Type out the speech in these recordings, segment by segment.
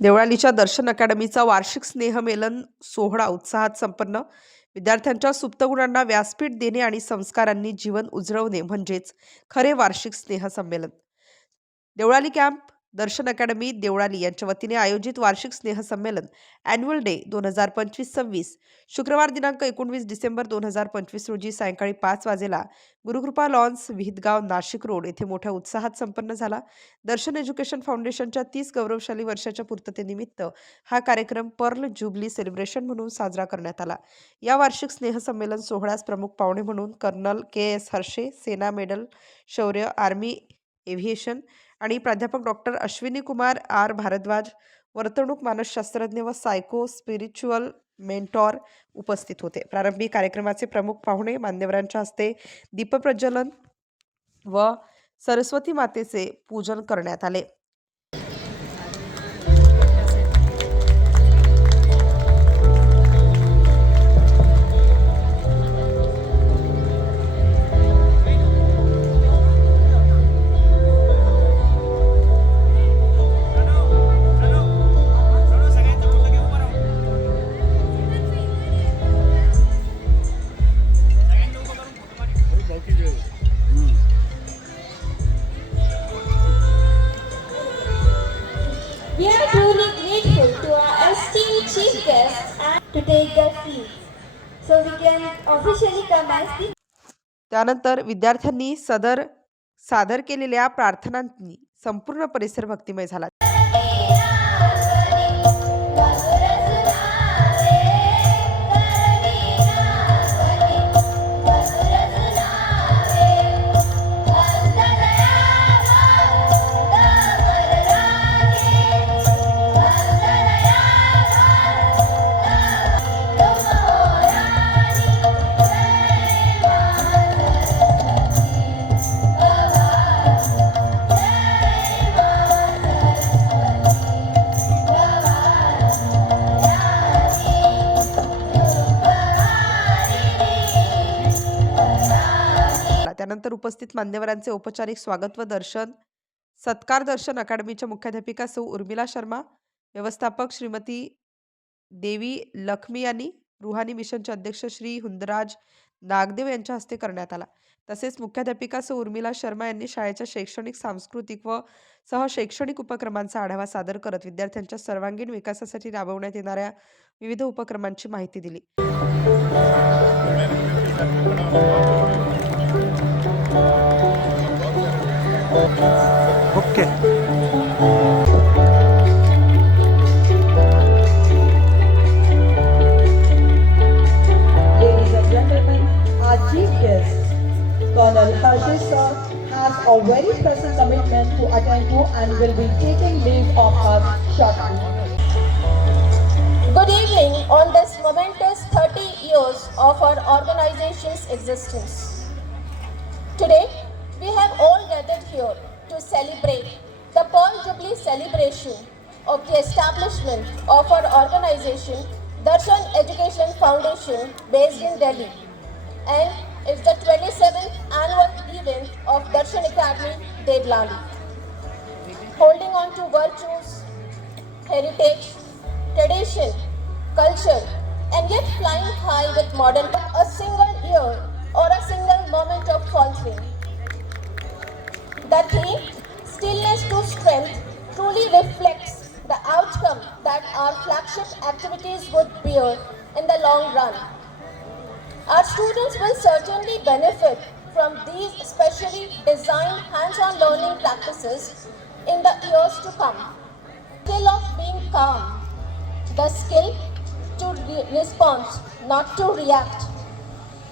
देवळालीच्या दर्शन अकॅडमीचा वार्षिक स्नेहमेलन सोहळा उत्साहात संपन्न. विद्यार्थ्यांच्या सुप्त गुणांना व्यासपीठ देणे आणि संस्कारांनी जीवन उजळवणे म्हणजेच खरे वार्षिक स्नेहसंमेलन. देवळाली कॅम्प दर्शन अकॅडमी देवळाली यांच्या वतीने आयोजित वार्षिक स्नेहसंमेलन ॲन्युअल डे 2025-26 शुक्रवार दिनांक 19 डिसेंबर 2025 रोजी सायंकाळी 5 वाजेला गुरुकृपा लॉन्स विहितगाव नाशिक रोड येथे मोठ्या उत्साहात संपन्न झाला. दर्शन एज्युकेशन फाउंडेशनच्या 30 गौरवशाली वर्षाच्या पूर्ततेनिमित्त हा कार्यक्रम पर्ल ज्युबली सेलिब्रेशन म्हणून साजरा करण्यात आला. या वार्षिक स्नेहसंमेलन सोहळ्यास प्रमुख पाहुणे म्हणून कर्नल के.एस. हर्षे, सेना मेडल शौर्य, आर्मी एव्हिएशन आणि प्राध्यापक डॉक्टर अश्विनी कुमार आर भारद्वाज, वर्तणूक मानसशास्त्रज्ञ व सायको स्पिरिच्युअल मेंटॉर उपस्थित होते. प्रारंभी कार्यक्रमाचे प्रमुख पाहुणे मान्यवरांच्या हस्ते दीपप्रज्वलन व सरस्वती मातेचे पूजन करण्यात आले. We are truly grateful to our esteemed chief guests and to take their seats. So we can officially commence the त्यानंतर विद्यार्थ्यांनी सादर केलेल्या प्रार्थनांनी संपूर्ण परिसर भक्तिमय झाला. त्यानंतर उपस्थित मान्यवरांचे औपचारिक स्वागत व दर्शन सत्कार दर्शन अकॅडमीच्या मुख्याध्यापिका सौ उर्मिला शर्मा, व्यवस्थापक श्रीमती देवी लखमी यांनी, रुहानी मिशनचे अध्यक्ष श्री हुंदराज नागदेव यांच्या हस्ते करण्यात आला. तसेच मुख्याध्यापिका सौ उर्मिला शर्मा यांनी शाळेच्या शैक्षणिक, सांस्कृतिक व शैक्षणिक उपक्रमांचा आढावा सादर करत विद्यार्थ्यांच्या सर्वांगीण विकासासाठी राबवण्यात येणाऱ्या विविध उपक्रमांची माहिती दिली. Okay. Ladies and gentlemen, our chief guest, Colonel Harshit sir, has a very special commitment to attend to and will be taking leave of us shortly. good evening on this momentous 30 years of our organization's existence. Today, we have all gathered here to celebrate the Pearl Jubilee celebration of the establishment of our organization, Darshan Education Foundation, based in Delhi, and it's the 27th annual event of Darshan Academy, Devlali. Holding on to virtues, heritage, tradition, culture, and yet flying high with modern, a single year or a single moment of faltering. The theme, Stillness to Strength, truly reflects the outcome that our flagship activities would bear in the long run. Our students will certainly benefit from these specially designed hands-on learning practices in the years to come. Skill of being calm, the skill to respond, not to react,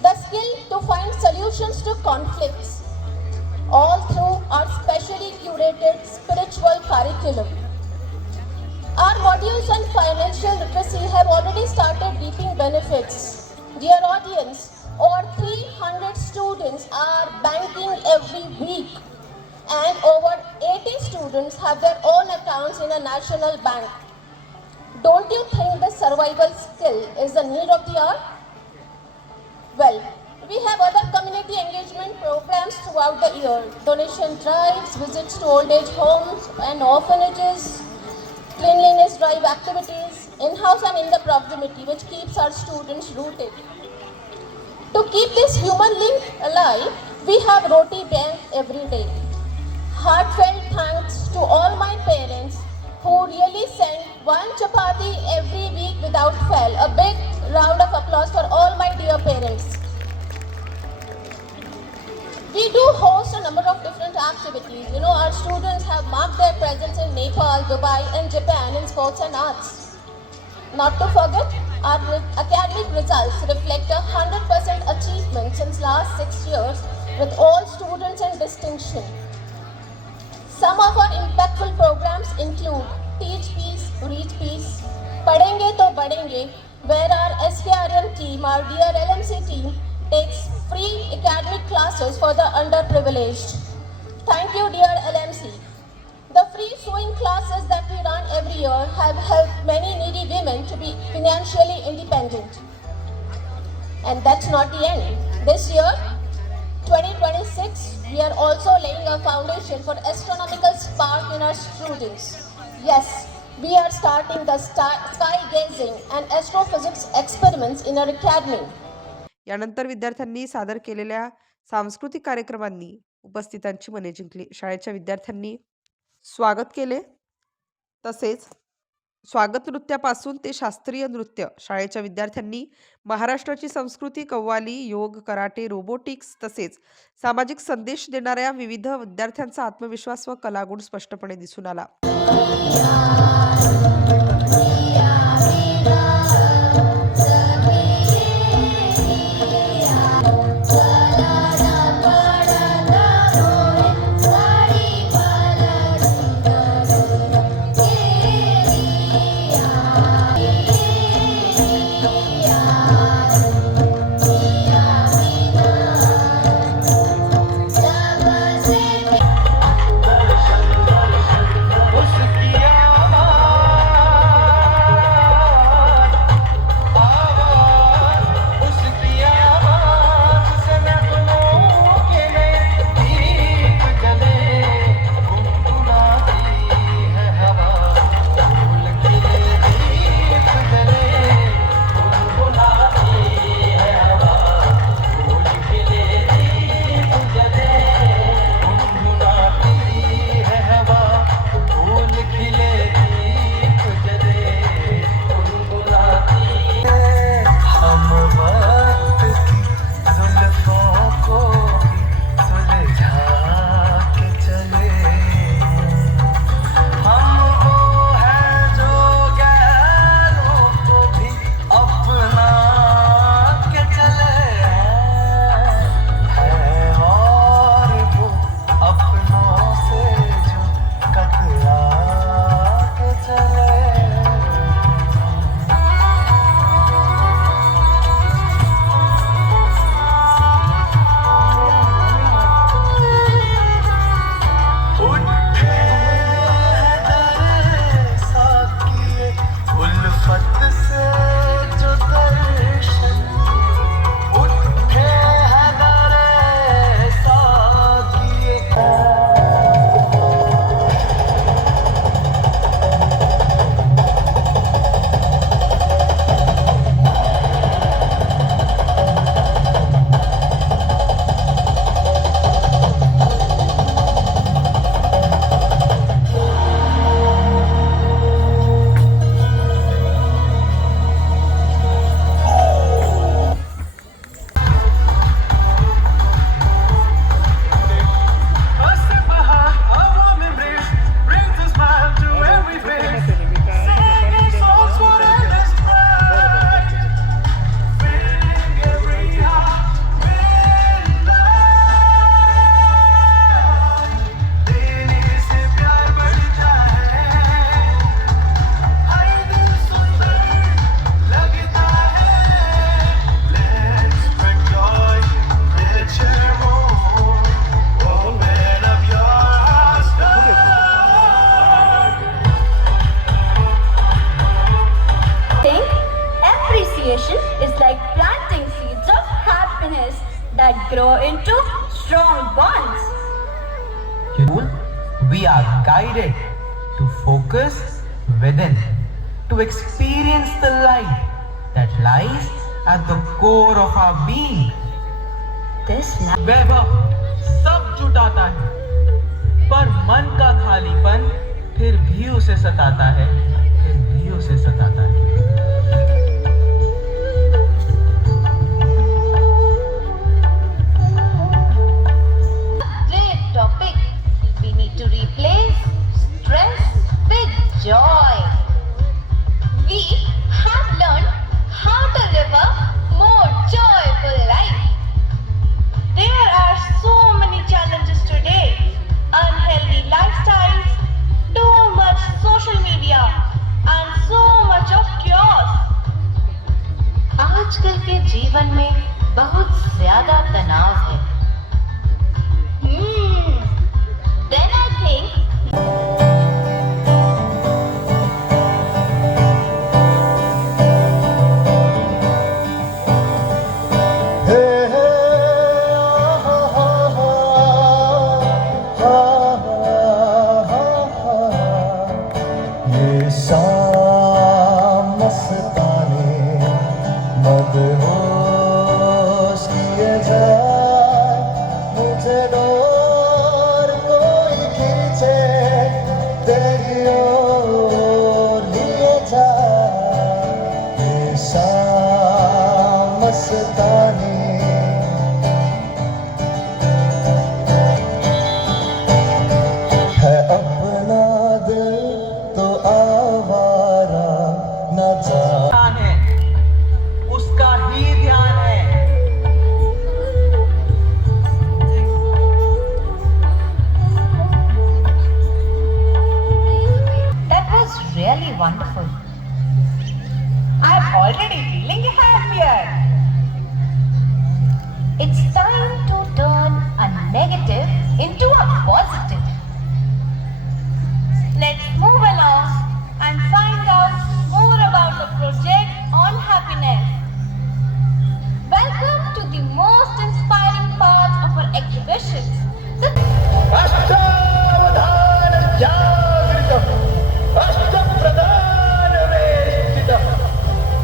the skill to find solutions to conflicts, all through our specially curated spiritual curriculum. Our modules on financial literacy have already started reaping benefits. Dear audience, over 300 students are banking every week, and over 80 students have their own accounts in a national bank. Don't you think the survival skill is the need of the hour? Well, we have other community engagement programs throughout the year. Donation drives, visits to old age homes and orphanages, cleanliness drive activities, in-house and in the proximity, which keeps our students rooted. To keep this human link alive, we have roti bank every day. Heartfelt thanks to all my parents who really send one chapati every week without fail. A big round of applause for all my dear parents. We do host a number of different activities. Our students have marked their presence in Nepal, Dubai, and Japan in sports and arts. Not to forget, our academic results reflect a 100% achievement since last 6 years with all students in distinction. Some of our impactful programs include Teach Peace, Reach Peace, Padenge to Badenge, where our SKRM team, our dear LMC team, takes free academic classes for the underprivileged. Thank you, dear LMC. The free sewing classes that we run every year have helped many needy women to be financially independent. And that's not the end. This year, 2026, we are also laying a foundation for astronomical spark in our students. Yes, we are starting the sky gazing and astrophysics experiments in our academy. यानंतर विद्यार्थ्यांनी सादर केलेल्या सांस्कृतिक कार्यक्रमांनी उपस्थितांची मने जिंकली. शाळेच्या विद्यार्थ्यांनी स्वागत केले. तसेच स्वागत नृत्यापासून ते शास्त्रीय नृत्य शाळेच्या विद्यार्थ्यांनी महाराष्ट्राची संस्कृती, कव्वाली, योग, कराटे, रोबोटिक्स तसेच सामाजिक संदेश देणाऱ्या विविध विद्यार्थ्यांचा आत्मविश्वास व कलागुण स्पष्टपणे दिसून आला. that grow into strong bonds. We are guided to focus within, to experience the light that lies at the core of our being. This वैभव सब जुटाता है, पर मन का खालीपन फिर भी उसे सताता है, फिर भी उसे सताता है। great topic. We need to replace stress with joy. We have learned how to live a more joyful life. There are so many challenges today. Unhealthy lifestyles, too much social media, and so much of chaos. आजकल के जीवन में बहुत ज्यादा तनाव है. Then I think ये शाम मस्ताने मदहोश किए जाए, मुझे डोर कोई खींचे तेरी ओर लिए जाए। ये शाम मस्ताने है अपना दिल तो आवारा न जा। ध्यान है, उसका ही ध्यान है। that was really wonderful. I'm already feeling happier. It's time to turn a negative into a positive. Let's move along and find out more about the project on happiness. Welcome to the most inspiring part of our exhibition. The अष्टावधान जागृतः अष्टप्रधानवेष्टितः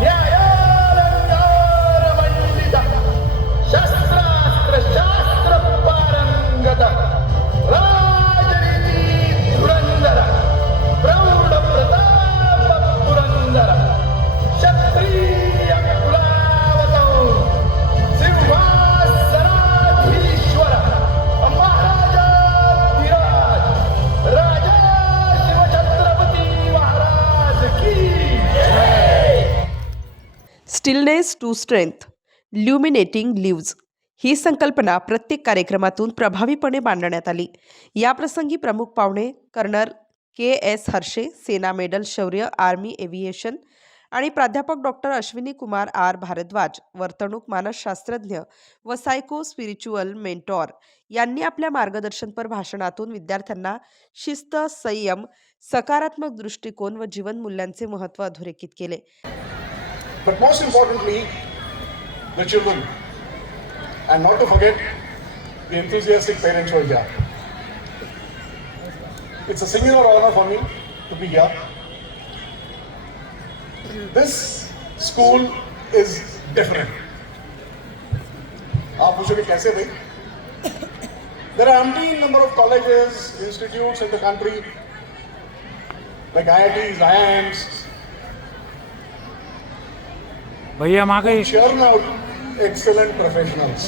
न्यायालङ्कारमण्डितः शस्त्रास्त्रशास्त्रपारङ्गतः राजनीतिधुरन्धरः प्रौढप्रतापपुरन्दरः क्षत्रियकुलावतौ सिंहासनाधीश्वरः महाराजाधिराज राजा शिवछत्रपती महाराज की जय। Stillness to strength ल्युमिनेटिंग leaves ही संकल्पना प्रत्येक कार्यक्रमातून प्रभावीपणे मांडण्यात आली. याप्रसंगी प्रमुख पाहुणे कर्नल के.एस. हर्षे, सेना मेडल शौर्य, आर्मी एव्हिएशन आणि प्राध्यापक डॉक्टर अश्विनी कुमार आर. भारद्वाज, वर्तणूक मानसशास्त्रज्ञ व सायको स्पिरिच्युअल मेंटॉर यांनी आपल्या मार्गदर्शनपर भाषणातून विद्यार्थ्यांना शिस्त, संयम, सकारात्मक दृष्टिकोन व जीवनमूल्यांचे महत्त्व अधोरेखित केले. But most importantly, the children. And not to forget the enthusiastic parents who are here. It's a singular honor for me to be here. This school is different. आप पूछोगे कैसे भाई? There are umpteen number of colleges, institutes in the country, like IITs, IIMs, भैया मागे churn out excellent professionals.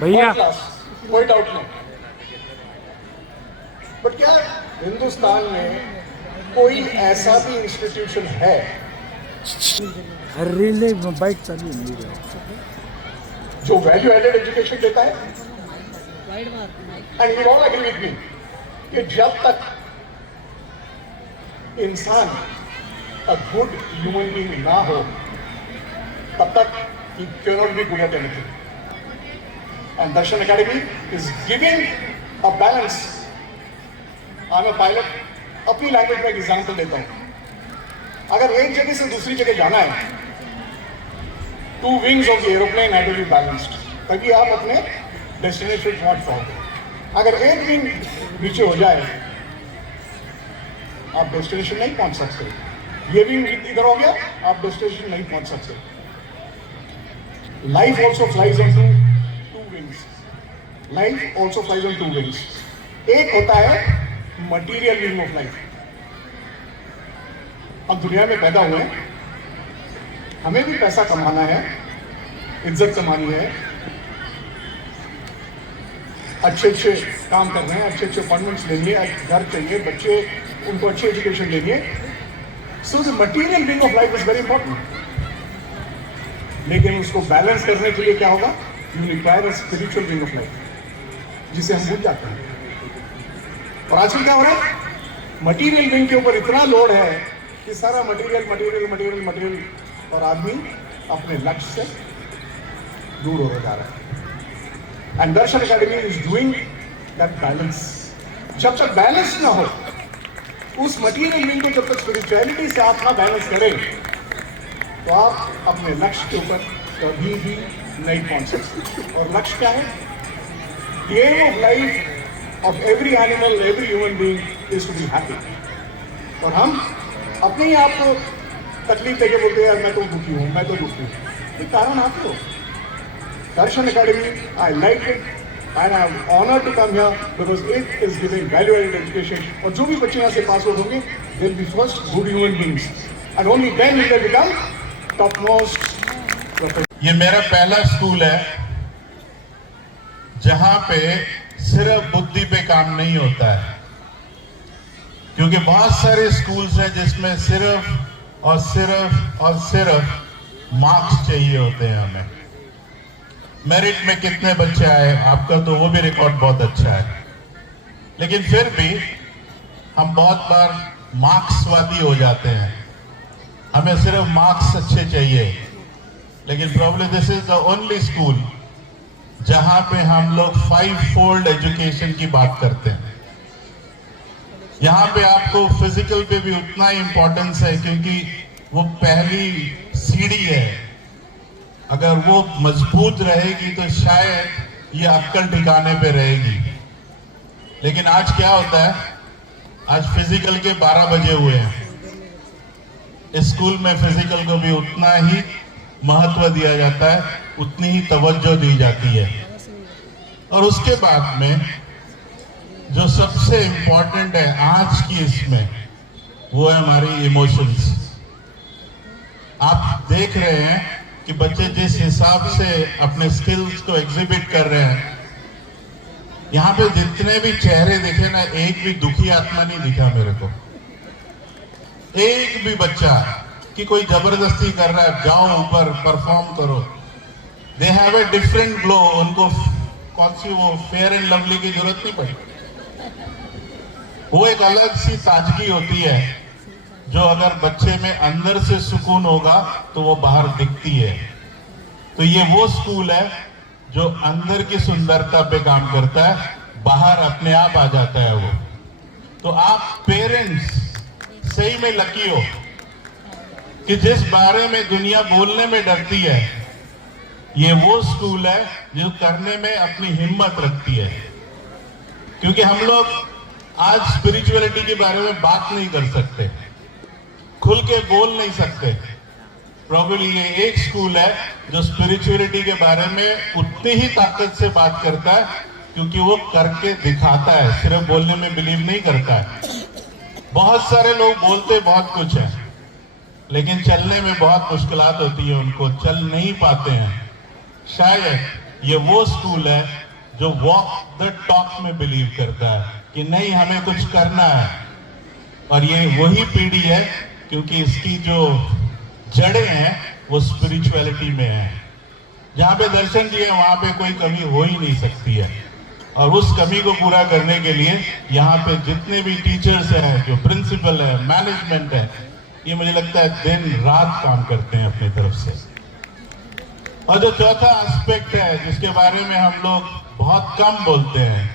भैया First class, कोई doubt नहीं. But क्या हिंदुस्तान में कोई ऐसा भी इंस्टीट्यूशन है अरे ले बाइक चालू है मेरी। जो वैल्यू एडेड एजुकेशन देता है? And you all agree with me कि जब तक इंसान अ गुड ह्यूमन बीइंग ना हो तब तक he cannot be good at anything. And Darshan Academy is giving a balance. I'm a pilot. अपनी लैंग्वेज में एक एग्जाम्पल देता हूँ. अगर एक जगह से दूसरी जगह जाना है, two wings of the aeroplane have to be balanced. तभी आप अपने डेस्टिनेशन पहुंच पाओगे. अगर एक विंग नीचे हो जाए आप डेस्टिनेशन नहीं पहुंच सकते। ये भी इधर हो गया, आप डेस्टिनेशन नहीं पहुंच सकते। Life also flies on two wings. Life also flies on two wings. एक होता है मटीरियल विंग ऑफ लाइफ। हम दुनिया में पैदा हुए हैं, हमें भी पैसा कमाना है, इज्जत कमानी है, अच्छे अच्छे काम कर रहे हैं, अच्छे अच्छे अपॉइंटमेंट्स लेनी है, घर चाहिए, बच्चे उनको अच्छी एजुकेशन लेनी है। So the material wing of life is very important. लेकिन उसको बैलेंस करने के लिए क्या होगा? You require a spiritual wing of life, जिसे हम भूल जाते हैं। और आजकल क्या हो रहा है? मटीरियल विंग के ऊपर इतना लोड है कि सारा मटीरियल मटीरियल मटीरियल मटीरियल, और आदमी अपने लक्ष्य से दूर हो जा रहा है। And Darshan academy is doing that balance. जब तक बैलेंस ना हो, उस मटीरियल विंग को जब तक स्पिरिचुअलिटी से आप ना बैलेंस करें, तो आप अपने लक्ष्य के ऊपर कभी भी नहीं पहुंच सकते। और लक्ष्य क्या है? The aim of life of every animal, every human being is to be happy. और हम अपने ही आप को तकलीफ देके बोलते हैं, यार मैं तो दुखी हूँ, मैं तो दुखी हूँ। ये कारण आप हो। Darshan academy, I like it and I am honoured to come here because it is giving value added education. और जो भी बच्चे यहाँ से पास आउट होंगे, they will be first good human beings and only then will they become top most. ये मेरा पहला स्कूल है जहां पे सिर्फ बुद्धि पे काम नहीं होता है, क्योंकि बहुत सारे स्कूल्स हैं जिसमें सिर्फ और सिर्फ और सिर्फ मार्क्स चाहिए होते हैं। हमें मेरिट में कितने बच्चे आए, आपका तो वो भी रिकॉर्ड बहुत अच्छा है, लेकिन फिर भी हम बहुत बार मार्क्सवादी हो जाते हैं। हमें सिर्फ मार्क्स अच्छे चाहिए, लेकिन problem this is the only school जहां पे हम लोग 5-fold एजुकेशन की बात करते हैं। यहाँ पे आपको फिजिकल पे भी उतना ही इम्पोर्टेंस है, क्योंकि वो पहली सीढ़ी है। अगर वो मजबूत रहेगी तो शायद ये अक्कल ठिकाने पे रहेगी। लेकिन आज क्या होता है? आज फिजिकल के 12 बजे हुए हैं। स्कूल में फिजिकल को भी उतना ही महत्व दिया जाता है, उतनी ही तवज्जो दी जाती है। और उसके बाद में जो सबसे इम्पोर्टेंट है आज की इसमें, वो है हमारी इमोशंस। आप देख रहे हैं कि बच्चे जिस हिसाब से अपने स्किल्स को एग्जिबिट कर रहे हैं, यहाँ पे जितने भी चेहरे दिखे ना, एक भी दुखी आत्मा नहीं दिखा मेरे को। एक भी बच्चा कि कोई जबरदस्ती कर रहा है, जाओ ऊपर परफॉर्म करो। They have a different glow. उनको कौन सी वो फेयर एंड लवली की जरूरत नहीं पड़ी। वो एक अलग सी ताजगी होती है, जो अगर बच्चे में अंदर से सुकून होगा तो वो बाहर दिखती है। तो ये वो स्कूल है जो अंदर की सुंदरता पे काम करता है, बाहर अपने आप आ जाता है वो। तो आप पेरेंट्स सही में लकी हो कि जिस बारे में दुनिया बोलने में डरती है, ये वो स्कूल है जो करने में अपनी हिम्मत रखती है। क्योंकि हम लोग आज स्पिरिचुअलिटी के बारे में बात नहीं कर सकते, खुल के बोल नहीं सकते। प्रॉब्ली ये एक स्कूल है जो स्पिरिचुअलिटी के बारे में उतनी ही ताकत से बात करता है, क्योंकि वो करके दिखाता है, सिर्फ बोलने में बिलीव नहीं करता है। बहुत सारे लोग बोलते बहुत कुछ है, लेकिन चलने में बहुत मुश्किलात होती है, उनको चल नहीं पाते हैं। शायद ये वो स्कूल है जो वॉक द टॉक में बिलीव करता है कि नहीं, हमें कुछ करना है। और ये वही पीढ़ी है, क्योंकि इसकी जो जड़ें हैं वो स्पिरिचुअलिटी में है। जहाँ पे दर्शन दिए वहाँ पे कोई कमी हो ही नहीं सकती है। और उस कमी को पूरा करने के लिए यहाँ पे जितने भी टीचर्स हैं, जो प्रिंसिपल है, मैनेजमेंट है, ये मुझे लगता है दिन रात काम करते हैं अपनी तरफ से। और जो चौथा एस्पेक्ट है जिसके बारे में हम लोग बहुत कम बोलते हैं,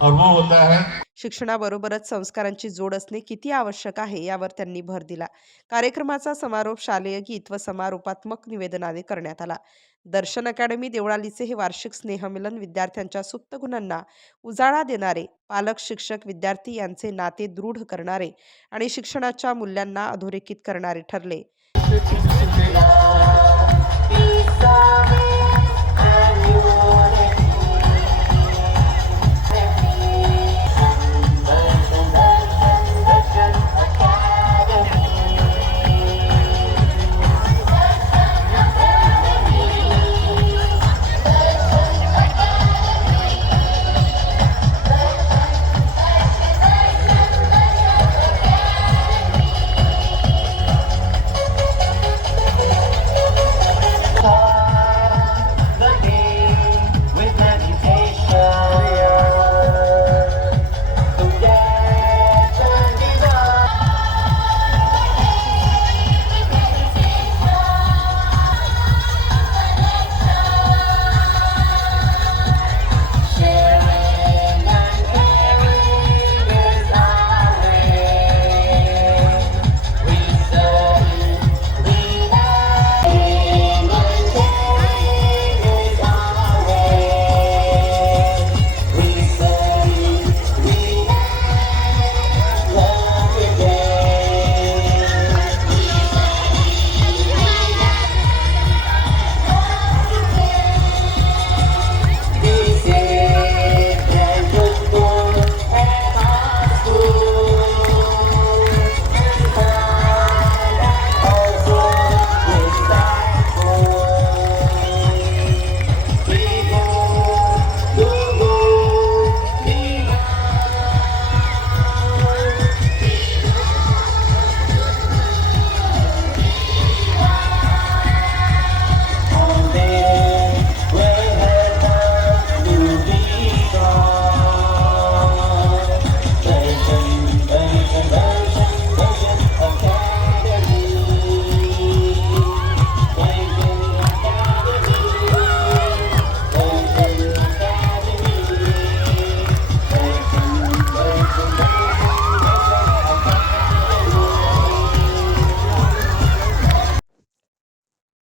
और वो होता है शिक्षणाबरोबरच संस्कारांची जोड असणे किती आवश्यक आहे यावर त्यांनी भर दिला. कार्यक्रमाचा समारोप शालेय गीत व समारोपात्मक निवेदनाने करण्यात आला. दर्शन अकॅडमी देवळालीचे हे वार्षिक स्नेहमिलन विद्यार्थ्यांच्या सुप्त गुणांना उजाळा देणारे, पालक, शिक्षक, विद्यार्थी यांचे नाते दृढ करणारे आणि शिक्षणाच्या मूल्यांना अधोरेखित करणारे ठरले.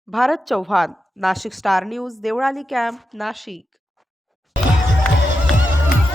Bharat Chavan, Nashik Star News, Deolali Camp, Nashik.